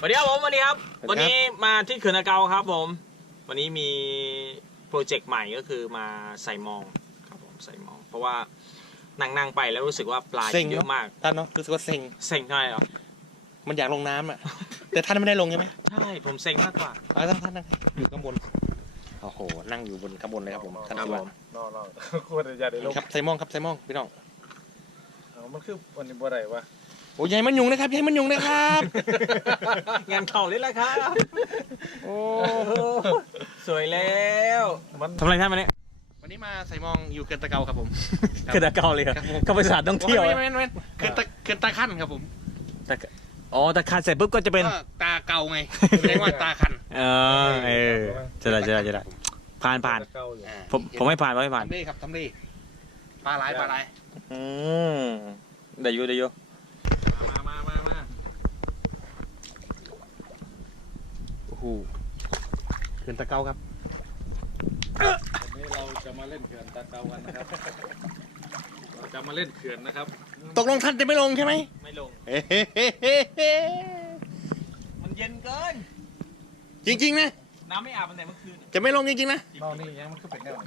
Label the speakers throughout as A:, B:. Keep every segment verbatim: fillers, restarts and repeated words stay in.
A: สวัสดีครับผมวันนี้ครับวันนี้มาที่เขื่อนตะเกาครับผมวันนี้มีโปรเจกต์ใหม่ก็คือมาใส่มองครับผมใส่มองเพราะว่านั่งนั่งไปแล้วรู้สึกว่าปลาเยอะมาก
B: ท่านเนาะรู้สึกว่าเซ็ง
A: เซ็งใช่เหรอ
B: มันอยากลงน้ำอ่ะแต่ท่านไม่ได้ลงใช่ไหม
A: ใช่ผมเซ็งมากกว่า
B: อ๋อท่านท่านนั่งอยู่ข้างบนโอ้โหนั่งอยู่บนข้างบนเลยครับผมท่านสุวรรณ
C: นอนนอนควรจะได้ลง
B: ครับไซมองครับไซมองพี่น้อง
C: มันคือวันนี้บ่ได้วะ
B: โอ้ยใหญ่มันยุงนะครับใหญ่มันยุงนะครับ
A: งานเข่าเลยแหละครับโอ้สวยแล้วทำอะไรท่านมาเนี่ย
B: วันนี้มาไซมองอยู่เขื่อนตะเกาครับผม
A: เขื่อนตะเกาเลยครับเขาไปสถานท่องเที่ยว
B: ไม่ไม่ไม่เขื่อนตะเขื่อนตาคันครับผม
A: อ๋อตาคันเสร็จปุ๊บก็จะเป็น
B: ตาเกาไงเรียกว่าตาคัน
A: เออเออจะได้จะได้จะได้ผ่านผ่านผมผมไม่ผ่านไม่ผ่าน
B: ทำดีครับทำดีปลาไหลปลาไหล
A: อืมได้อยู่ได้อยู่
C: มามามามา
B: โอ้โหเขื่อนตะเกาครับ
C: วันนี้เราจะมาเล่นเขื่อนตะเกากันนะครับเราจะมาเล่นเขื่อนนะครับ
B: ตกลงท่านจะไม่ลงใช่ไหม
A: ไม่ลงมันเย็นเกิน
B: จริงๆนะ
A: น้ำไม่อาบตั้งแต่เมื่อคืน
B: จะไม่ลงจริงๆนะ
C: นอนนี่ยังมันคือเป็นแนว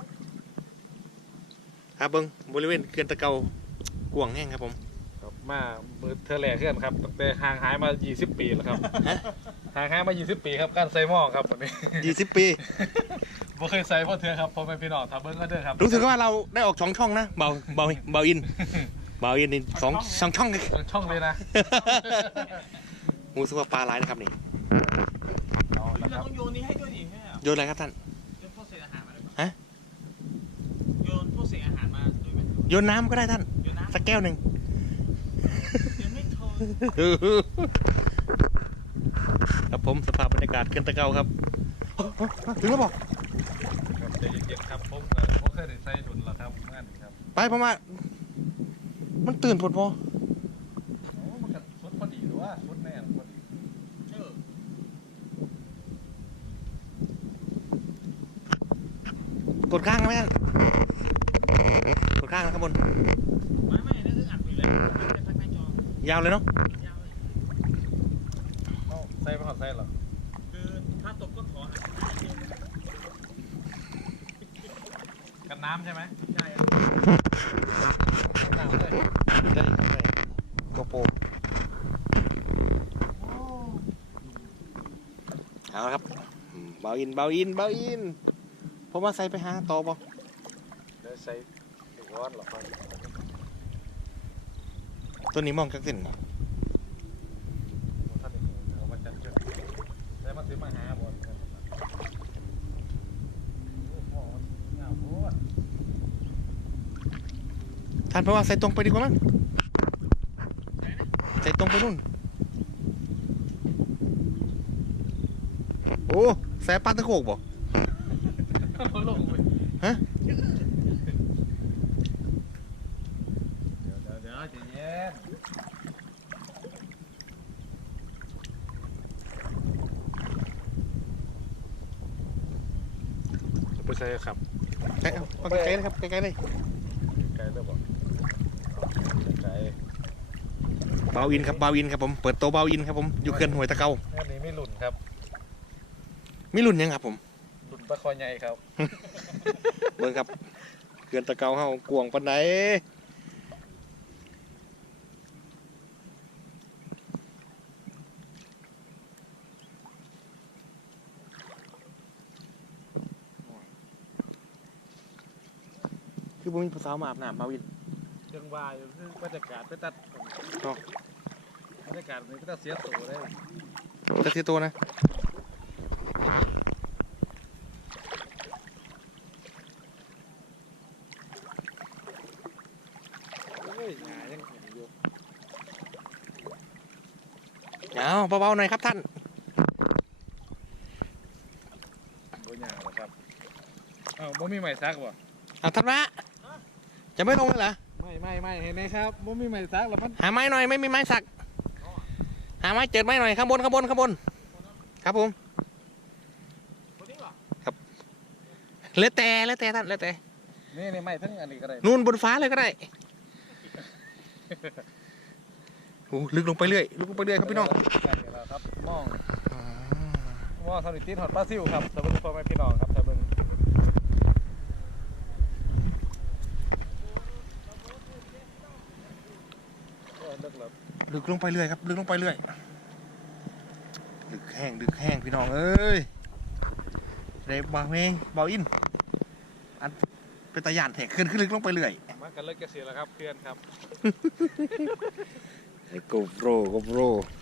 B: ครับเบิ้งบริเวณเขื่อนตะเกากวางแห้งครับผม
C: ครับมามือเธอแหล่เขื่อนครับตั้งแต่ห่างหายมายี่สิบปีแล้วครับห่างหายมายี่สิบปีครับการใส่หม้อครับวันนี้
B: ยี่สิบปี
C: บ่เคยใส่พ่อเธอครับพอเป็นพี่น้องทับเบิ้งก็เด้อครับ
B: รู้สึกว่าเราได้ออกสองช่องนะเบาเบาเบาอินเบาอินนี่สองสองช่องเลย
C: สองช่องเลยนะ
B: รู้สึกว่าปลาไหลนะครับนี่
A: เราต้องโยนนี้ให้ด้วยดิ
B: โยนอะไรครับท่าน
A: โยนพวกเศษอาหารมาด้วย
B: ฮะ
A: โยนพวกเศษอาหารมาด้วยไหม
B: โยนน้ำก็ได้ท่านสักแก้วหนึ่ง
A: ยังไม่ทน
B: ครับผมสภาพบรรยากาศเขื่อนตะเกาครับถึงแล้วบอก
C: ใจเย็นๆครับผมผมเคยได้ใส่ดุนแล้วครับงั้นครับ
B: ไปเพราะว่ามันตื่นพอดพอ
C: โอ้มันก็สุดพอดีหรือว่าสุดแน่พอดี
B: กดข้างไหมท่านกดข้างนะข้างบน
A: ไม่ไม่นั่นคืออัดอยู่แล้ว
B: ยาวเลยเนาะ
C: ใส่ไม่หอดใส่หรอ
A: คือถ้าตกก็ขออัด
C: กันน้ำใช่ไหม
A: ใช่ครับ
C: น้ำเลย
B: ได้ครับได้โกโปเอาละครับเบาอินเบาอินเบาอินผมว่าใส่ไปหาต่อบ่
C: เดี๋ยวใส่อีกร้อนหรอครับ
B: ตัวนี้มองกักเส้น
C: ท่านเอามาจัดจุดได้มาซื้อมาหาบ่
B: ท่านเพราะว่าใส่ตรงไปดีกว่ามั้งใส่ตรงไปนู่นโอ้แสบปลาตะโขกบ่ฮะ
C: เดี๋ยวเดี๋ยวเดี๋ยวใจเย็นไปใส่ครับ
B: ใกล้เอาใกล้ๆเลยครับใกล้ๆเลย
C: ไกลเลยบอกไกล
B: เบาอินครับเบาอินครับผมเปิดโตเบาอินครับผมอยู่เขื่อนห้วยตะเกา
C: อันนี้ไม่หลุนครับ
B: มีรุ่นยังครับผม
C: หลุนปลาคอใหญ่ครับ
B: เบิ่งครับเขื่อนตะเกาเฮากวางปานใดคือผมมีผู้สาวมาอาบน้ำเบาอิน
C: จังหวะคือบรรยากาศไปตัดบรรยากาศนี้ก็ตัดเสียตัวได้
B: ตัดเสียตัวนะเอาเบาๆหน่อยครับท่าน
C: โบยาหรอครับอ้าวโบมีไม้ซักบ่
B: เอาท่านวะจะไม่ลงเลยเหรอ
C: ไม่ไม่ไม่เห็นไหมครับโบมีไม้ซักหรอมัน
B: หาไม้หน่อยไม่มีไม้สักหาไม้เจิดไม้หน่อยข้างบนข้างบนข้างบนครับผมครับเลแต่เลแต่ท่านเลแต่
C: นี่ในไม้ทั้งอันนี้ก็ได้
B: นู่นบนฟ้าเลยก็ได้โอ้ลึกลงไปเรื่อยลึกลงไปเรื่อยครับพี่น้อง
C: ครับมองอสลิดตีนหอดปลาซิวครับถ้าเบิ่งพ่อแม่พี่น้องครับถ้าเบิ่ง
B: ลึกลงไปเรื่อยครับลึกลงไปเรื่อยลึกแห้งลึกแห้งพี่น้องเอ้ยเด็กบ่าวเองบ่าวอินอันเป็นตะยานแถกขึ้นขึ้นลึกลงไปเรื่อย
C: มากันเลยกระเสียแล้วครับเพื่อนครับ
B: ไอ้โกโปรโกโปร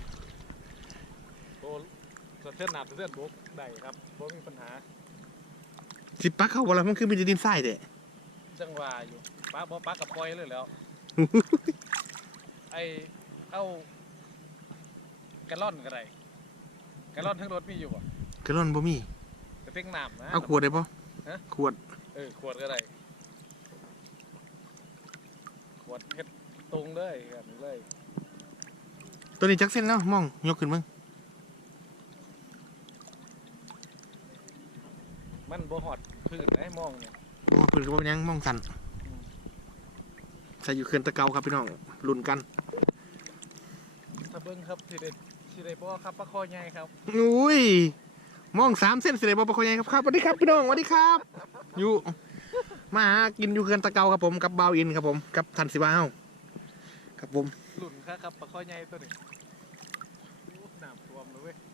C: โตสะเทือนหนาสะเทือนบกได้ครับบ่มีปัญหา
B: สิปักเข้าวันละมันคือมีดินทรายเด้
C: จังหวะอยู่ป้าบ่ป้ากับปล่อยเลยแล้ว ไอเอาแกลลอนก็ได้แกลลอนทั้งรถมีอยู่บ่
B: กระล่อนบ่มี
C: กระเต็งน้ำนะ
B: เอาขวดได้ปะ
C: ฮะ
B: ขวด
C: เออขวดก็ได้ขวดเฮ็ดตรงเลยแบบนี้เลย
B: ตัวนี้จักเส้นแล้วมองยกขึ้นมึง
C: มันบ่หอดพื้นให้มองเนี่ย
B: มองพื้นก็บ่เป็นหยังมองสั่นใส่อยู่เขื่อนตะเกาครับพี่น้องลุ้นกัน
C: ถ้าเบิ่งครับสิได้สิได้บ่ครับปลาคอใหญ่ครับ
B: อุ้ยมองสามเส้นสิเลยบ่ปะคนใหญ่ครับครับสวัสดีครับพี่น้องสวัสดีครับ อยู่มาหากินอยู่เขื่อนตะเกาครับผมกับบ่าวอินครับผมกับทันสิบ้าวครับผม
C: หลุ่นครับครับปลาคอใหญ่ตัวนี้โอ้น้ำท่วมเลยเว้ย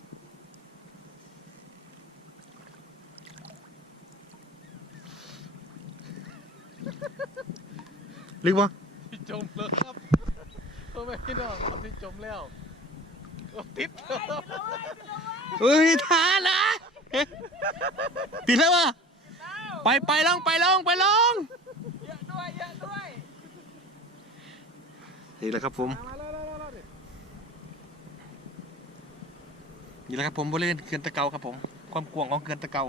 B: ลึกปะ
C: ที่จมเลยครับพ่อแม่พี่น้องเอาที่จมแล้วโอ้ติด
B: เฮ้ยทานนะติดแล้วปะไปไปลองไปลองไปลอง
A: เยอะด้วยเยอะด้วย
B: นี่แหละครับผม
C: มาแล้วแล้วแล้วดิ
B: นี่แหละครับผมบริเวณเขื่อนตะเกาครับผมความกว้างของเขื่อนตะเกา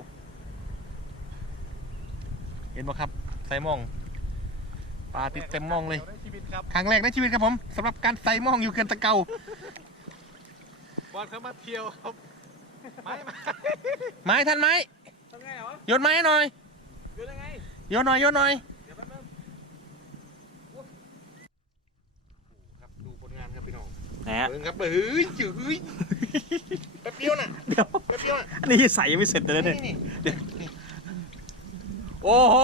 B: เห็นปะครับใส่หมองปลาติดเต็มหมองเลย
C: ในชีวิตครับ
B: ครั้งแรกในชีวิตครับผมสำหรับการใส่หมองอยู่เขื่อนตะเกา
C: บอลเขามาเที่ยวครับไม่ไม่
B: ไม้ทันไหม
C: ทำไงเหรอ
B: โยนไม้ให้หน่อย
C: อยู่ยังไง
B: โยนหน่อยโยนหน่อย
C: เดี๋ยวแป๊บนึง
B: ครับดูผลงานครับพี่น้อง
A: นะฮะ
B: เบิ่งครับเฮ้ยจื้อแป๊บเดียวน่ะ
A: เดี๋ยว
B: แป๊บเดียวน่ะ
A: อันนี้ใส่ยังไม่เสร็จเลยเนี่ย
B: นี่
A: โอ้โห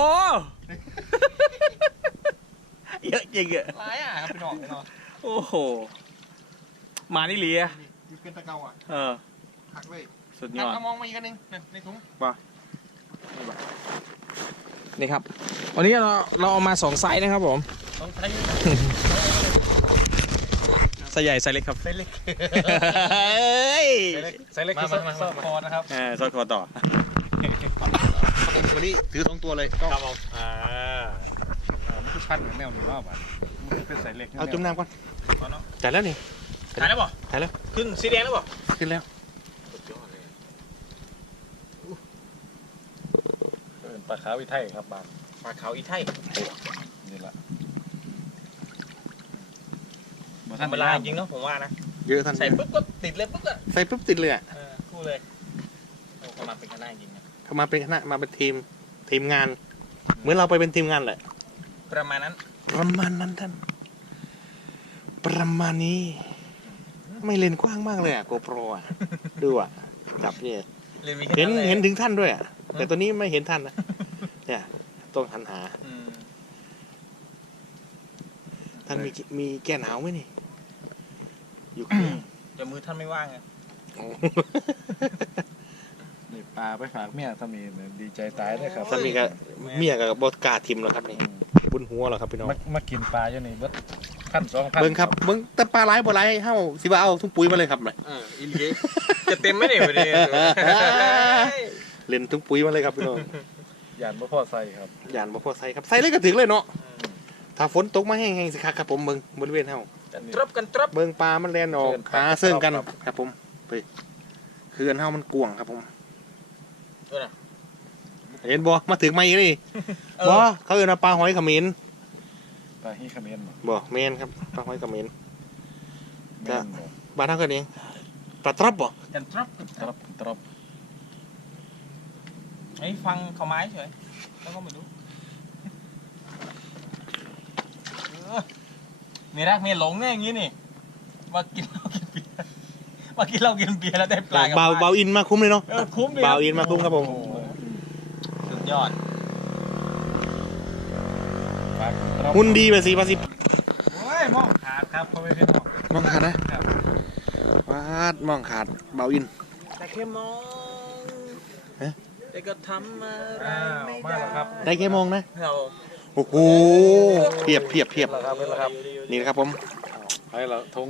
A: เยอะจริงอะ
B: หลายอ่ะครับพี่น้องพี่น้อง
A: โอ้โห มานี่เลีย
B: อยู่เขื่อนตะเกาอ่ะ
A: เออ
B: หักเลย
A: สุดย
B: หัก
A: อด
B: เอามองมาอีกอันหนึงนั่นในถุง
A: นี่ครับ วันนี้เราเราเอามาสองไซส์นะครับผม
B: ต้องใช้
A: ไซส์ใหญ่ไซส์เล็กครับ
B: ใช้เล็ก
A: เฮ้ย
C: ใส่เล็ก
B: มา
C: คือ
B: มามา
C: ซอสคอนะครับ
A: เออซอสคอต่อ
B: ผมวันนี้ถือสองตัวเลยก็
A: ครับผมอ่า
C: มันคือพันแนวหรือว่ามันเป็นใส่เล็ก
B: เอาจุ่มน้ำก่อน
A: เอาเนาะ
B: จ่ายแล้วนี่
A: ถ่ายแล้วป่ะ
B: ถ่ายแล้ว
A: ขึ้นสีแดงแล้วป่ะ
B: ขึ้นแล้ว
A: สุดยอดเลย
C: ปลาขาวอีไทยครับบาง
A: ปลาขาวอีไทย
C: นี่ละ
A: ธรรมดาจริงเนาะผมว่านะ
B: เยอะทัน
A: ใส่ปุ๊บก็ติดเลยปุ๊บก็
B: ใส่ปุ๊บติดเลยอ่ะ
A: เออคู่เลยโอ้เข้ามาเป็นคณะจริงนะ
B: เขามาเป็นคณะมาเป็นทีมทีมงาน เหมือนเราไปเป็นทีมงานแหละ
A: ประมาณนั้น
B: ประมาณนั้นท่านประมาณนี้ ไม่เลนกว้างมากเลยอ่ะโกโปรอ่ะดูอ่ะจับเนี่ย
A: เรียนมีแค่
B: เห็น
A: นั้นแหละ
B: เห็นถึงท่านด้วยอ่ะแต่ตัวนี้ไม่เห็นท่านนะเนี่ยต้องหันหา
A: อืม
B: ท่านมีมีแก้หนาวไหมนี่อยู่
A: เดี๋ยวมือท่านไม่ว่างไง
B: โอ้
C: นี่ปลาไปฝากเมียสามีเนี่ยดีใจตายเลยครับ
B: สามีกับเมียกับบอสกล้าทิมแล้วครับนี่บุญหัวแล้วครับพี่น้อง
C: มามากินปลาอยู่นี่เบิดพันสองพัน
B: เบิ้งครับเบิ้งแต่ปลาไหลบ่ไหลเฮาสิว่าเอาทุ่งปุ๋ยมาเลยครับเลย
A: เอออีลีจะเต็มไหมเนี่ยวันนี้
B: เล่นทุ่งปุ๋ยมาเลยครับพี่น้อง
C: ยานบ่พ่อใส่ครับ
B: ย่านบ่พอใส่ครับใส่เลยก็ถึงเลยเนาะถ้าฝนตกมาแห้งๆสิครับครับผมเบิ้งบริเวณเฮา
A: กันตรบกันตรบ
B: เบิ้งปลามันแล่นออกหาเสื่องกันครับผมไปเขื่อนเฮามันกว้างครับผม
A: เออนะ
B: เห็นบ่มาถึงไม่นี่
A: เอ
B: บ่
A: อ
B: เขาเอิ้นว่าปลาหอยเขมิ้น
C: ปลาฮีคาเมนบ่
B: บ่แม่นครับปลาหอยเขมิ้น
C: แม่นบ่
B: บ้านเฮากันเองปลาตรับบ่
A: กันตรบกัน
C: ตรบตรบ
A: ไอ้ฟังเขาไม้เฉยแล้วก็ไม่รู้เออนี่รักเมียหลงเนี่ยอย่างงี้นี่มากินเหล้ากินเบียร์เมื่อกี้เรากินเบียร์แล้วได้ปลากลับ
B: เบา
A: บ้น
B: เบาอินมาคุ้มเลยเนาะ
A: เออคุ้มดี
B: เบาอินมาคุ้มครับผม
A: โอ้โหสุดยอด
B: หุ่นดีแบบสี่พันสิบ
C: โอ้ยมองขาดครับพ่อแม่พี่น้อง
B: มองขาดนะครับ วาดมองขาดเบาอิน
A: แต่แค่มอง
B: ฮะ
A: แต่ก็ทำอะไร
C: อ้าว
A: ไม่
C: มา
A: ได้
C: แล้วครับ
B: ได้แค่มองนะ
A: เรา
B: โอ้โหเพียบเพียบเพียบ
C: แล้วครับเป็นแล้วครับ
B: นี่นะครับผม
C: ไอ้เราทง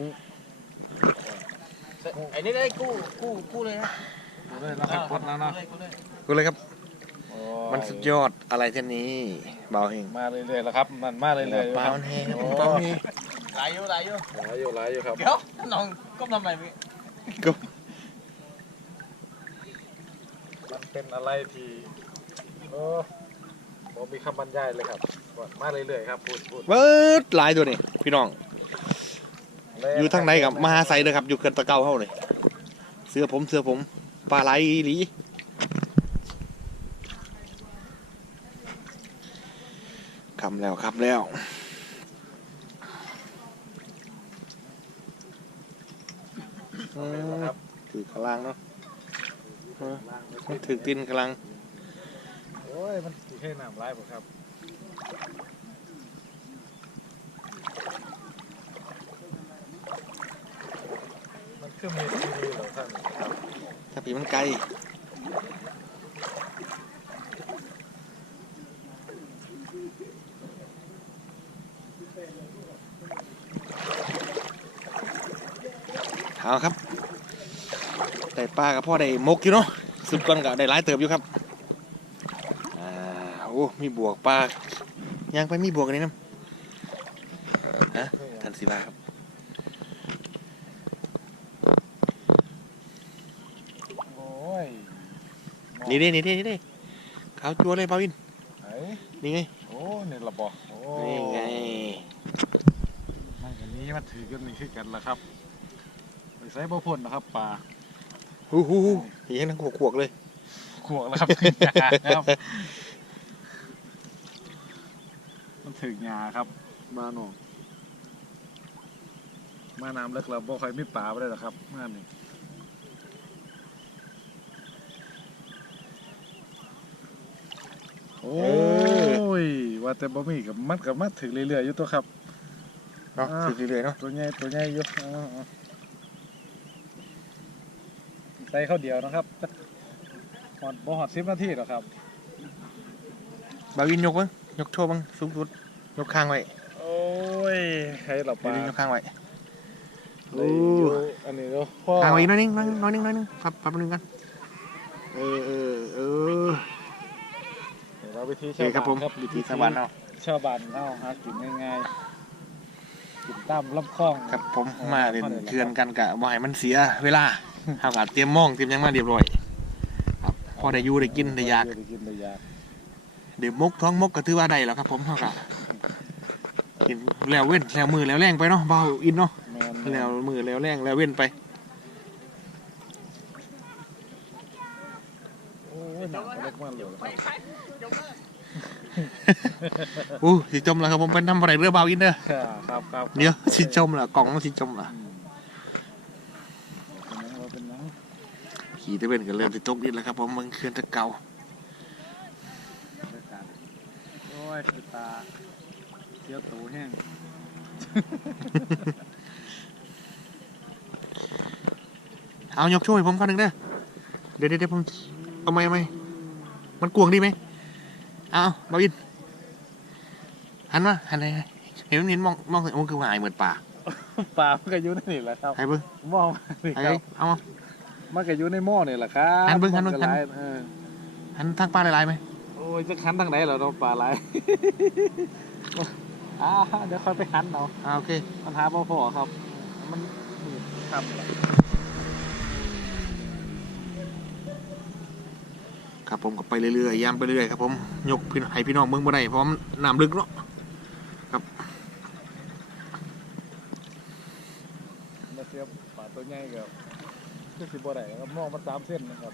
A: ไอ้นี่ได้กู้กู้กู้เลยนะ
C: ดูเลยนะครับพดแล้วเนาะ
A: กู้เลย
B: กูเลยครับ
C: โอ้
B: มันสุดยอดอะไรเช่นนี้เบาเอง
C: มาเรื่อยๆแล้วครับมันมาเรื่อยๆอยู่
B: เบา
C: ครับ
B: เฮครับเบาเฮ
A: หลายอยู่หลายอยู่
C: หลายอยู่หลายอยู่ครับ
A: เดี๋ยวน้องก้มทำอะไรพี่
B: ก็
C: มันเป็นอะไรที่โอ้ผมมีคำบรรยายเลยครับว่ามาเรื่อยๆครับพูดพูด
B: เบิร์ดหลายตัวนี่พี่น้องอยู่ทางไหนกับมหาไซเลยครับอยู่เกินตะเกาเท่าเลยเสื้อผมเสื้อผมปลาไหลอีหลีคำแล้วครับแล้วอืม
C: ครับ
B: ถือกระลังเนาะเออมันถือตีนกระลัง
C: โอ้ยมันสิให้น้ำลายผมครับมันคือมีซีดีเหรอท่านครับ
B: ถ้าผีมันไกลเอาครับได้ปลากับพ่อได้มกอยู่เนาะสุดก่อนก็ได้หลายเติบอยู่ครับอ่าโอ้มีบวกปลายังไปมีบวกอันนี้นะฮะทันศิลาครับ
C: โอ้ย
B: นี่ดินี่ดินี่ดิขาวจัวเลยเปาวิน
C: ไอ้
B: นี่ไง
C: โอ้นี่ระบอกโอ้
B: นี่ไง
C: มันกันนี้มันถือกันนี่คือกันละครับไปใส่บ่พ่นนะครับปลา
B: ฮู้ฮู้ฮู้เห็นทั้งขวกๆเลย
C: ขวกแล้วครับ ครับ มันถึงหยาครับ มาหนองมาน้ำเล็กเราบ่ค่อยมีปลาไปเลยหรอกครับมาหนึ่งโอ้ยว่าแต่บ่มีกับมันกับมาถึงเรื่อยๆอยู่ตัวครับ
B: เนาะ
C: อ่า
B: ถือเรื่อยๆเนาะ
C: ตัวใหญ่ตัวใหญ่อยู่เอาเอาใส่ข้าวเดียวนะครับหอดบ่หอดสิบนาทีหรอกครับ
B: บาวินยกบ้างยกโชว์บ้างสูงสุดยกข้างไว้
C: โอ้ยใครหลับป
B: บา
C: ลา
B: วินยกข้างไว้
C: โอ้อันนี้เนาะพ่อ
B: ข้างไว้อีกหน้อยนึงน้อยน้อยนึงน้อยนึงครับแป๊บนึงกันเออเออเออ
C: เดี๋ยวเราวิธี
B: โอเค
C: ชาว
B: ครับผม
C: บ้าน
B: วิธีชาวบ้านเนาะ
C: ชาวบ้านเอาหากินง่ายๆกินตามลำคลอง
B: ครับผมมาเล่นเคือนกันกะบ่ให้มันเสียเวลาเฮากะเตรียมหมองเตรียมหยังมาเรียบร้อยครับพอได้อยู่ได้กินได้อยาก
C: ได้กินได้อยาก
B: เดี๋ยวมกท้องมกก็ถือว่าได้แล้วครับผมเฮากะกินแล้วเว้นแล้วมือแล้วแรงไปเนาะเบาอินเนาะ
C: แมน
B: แล้วมือแล้วแรงแล้วเว้นไป
C: โอ้ยหนักเล็กมากเลยครับ
B: อู้สิจมแล้วครับผมเป็นทำอะไรเรือเบาอินเด้อ
C: ครับครับ
B: เดี๋ยวสิจมละกล่องมันสิจมละ
C: อืมเราเป็นหนัง
B: ขี่ตะเวนกันเริ่มติดตกดินแล้วครับผมมันเขื่อนตะเกา
C: โอ้ยคือตาเที่ยวตูแห้ง
B: เอายกช่วยผมคนหนึ่งเด้อเดี๋ยวเดี๋ยวเดี๋ยวผมเอาไหมเอาไหมมันกวงดีไหมเอาเบาอินหันมาหันเลยเห็นเห็นมองมองมันคือหายเหมือนป่า
C: ปลามันก็อยู่ในนี่แหละครับ
B: ให้เบิ้ง
C: หม้อนี่
B: ให้
C: ครับ
B: เอามา
C: มันก็อยู่ในหม้อนี่แหละครับ
B: หันเบิ่งหันเบิ่ง
C: มัก็หลาย
B: หัน
C: เออ
B: หันทางปลาหลายๆไหม
C: โอ้ยจะหันทางไหนเหรอเราะปลาไหลาย อ่าเดี๋ยวค่อยไปหันเอา
B: อ่าโอเค
C: ปัญหาบ่พอครับ มันมืดครับ
B: ครับผมก็ไปเรื่อยๆยามไปเรื่อยครับผมยกพี่ให้พี่น้องเบิ่งบ่ได้เพราะมันน้ำลึกเนาะ
C: มาเสียบปลาตัวใหญ่กับคือสิบ่ได้ครับหม้อมันสามเส้นนะครับ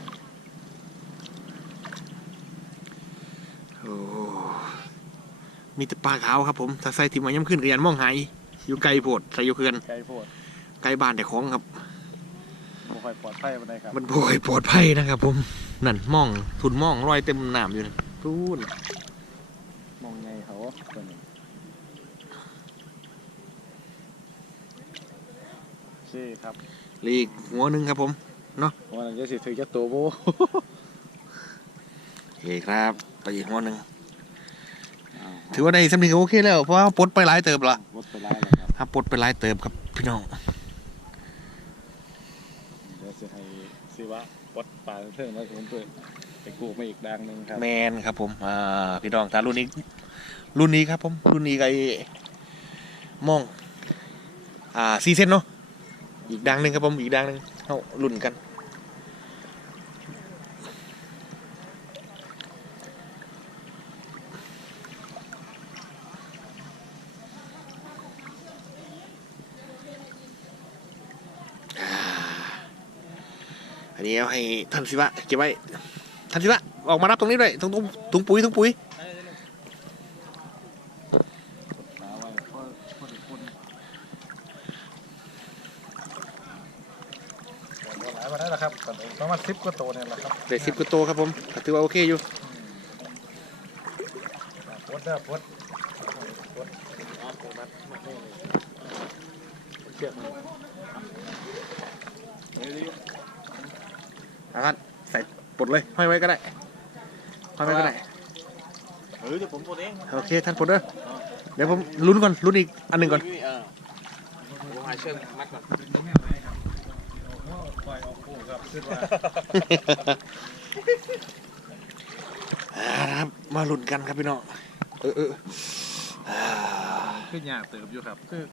B: โอ้มีแต่ปลาขาวครับผมถ้าใส่ถิ่มมาย่ำขึ้นก็ยันมองหายอยู่ไกลโพดใส่อยู่เขื่อน
C: ไกลโพด
B: ไกลบ้านแต่ของครับ
C: บ่ค่อยปลอดภัยปานใดครับ
B: มันบ่ค่อยปลอดภัยนะครับผมนั่นมองทุนมองรอยเต็มน้ำอยู่นั่นพูน
C: มองไงเขาตัวนี้โอเคครับ
B: ลีกหัวหนึงครับผม
C: วันนั้นจะสิถือจะตัวโบ
B: โอเคครับไปอีกหัวหนึงถือว่าได้สำนึกโอเคแล้วเพราะว่าปลดไปหลายเติบละ
C: วดไปไล่เลยครับ
B: ถ้าปลดไปหลายเติบครับพี่น้อง
C: เดี๋ยวจะให้สิวะปลดปลาเพิ่มมาผมเปิดไปกู้มาอีกดังหนึงครับ
B: แมนครับผมอ่าพี่น้องถ้ารุ่นนี้รุ่นนี้ครับผมรุ่นนี้ก็ไอ้มองอ่าซีเซนเนาะอีกดังหนึ่งครับผมอีกดังหนึ่งเอารุ่นกันอ่าอันนี้เอาให้ท่านศิวะเก็บไว้ท่านศิวะออกมารับตรงนี้ด้วยตรงตรงถุงปุ๋ยถุงปุ๋ย
C: ปลาไว้เพราะเพราะเด็กคนหลายวันนั้นแหละครับประมาณสิบกว่าตัวเนี่ยแหละครับ
B: ได้สิบกว่าตัวครับผมก็ถือว่าโอเคอยู่
C: ปลดเด้อปลดปลดเอาปลดมัดมัดนี่เลยเชือกมันเฮ้ย
B: เอาครับใส่ปลดเลยห้อยไว้ก็ได้ห้อยไว้ก็ได้
C: เฮ้ยเดี๋ยวผมปลดเอง
B: โอเคท่านปลดเด้อเดี๋ยวผมลุ้นก่อนลุ้นอีกอันหนึ่งก่อน
A: เออผมหาเชือกมัดก่อน
C: ปล่อยออกคู่ครับคิดว่า
B: อ่าครับมาลุ้นกันครับพี่น้องเออเอออ่า
C: ขึ้นยากเติบอยู่ครับคือ